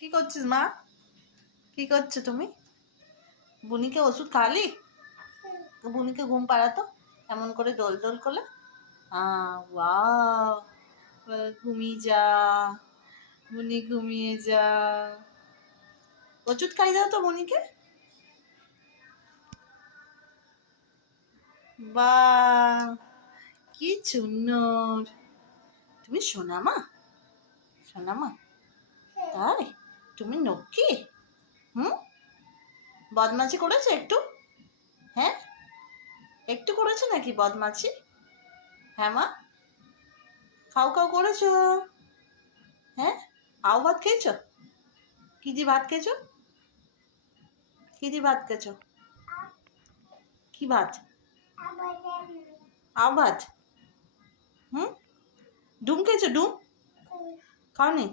কি করছিস মা? কি করছো তুমি? বুনিকে ওষুধ খাওয়ালি? বুনিকে ঘুম পাড়াতো এমন করে দোল দোল করলে। ওয়াও, ঘুমিয়ে যা বুনি, ঘুমিয়ে যা। ওষুধ খাই দাও তো বুনিকে। বাহ, কি সুন্দর। তুমি সোনা মা, সোনা মা। তাই? তুমি নক্কি? হুম, বদমাছি করেছো একটু? হ্যাঁ, একটু করেছো নাকি বদমাছি? হ্যাঁ মা, খাও খাও করেছো? হ্যাঁ, আও ভাত খেয়েছো? কি দিয়ে ভাত খেয়েছো? কি দিয়ে ভাত খেয়েছো? কি ভাত? আও ভাত। হুম, ডুম খেয়েছো? ডুম খাওনি?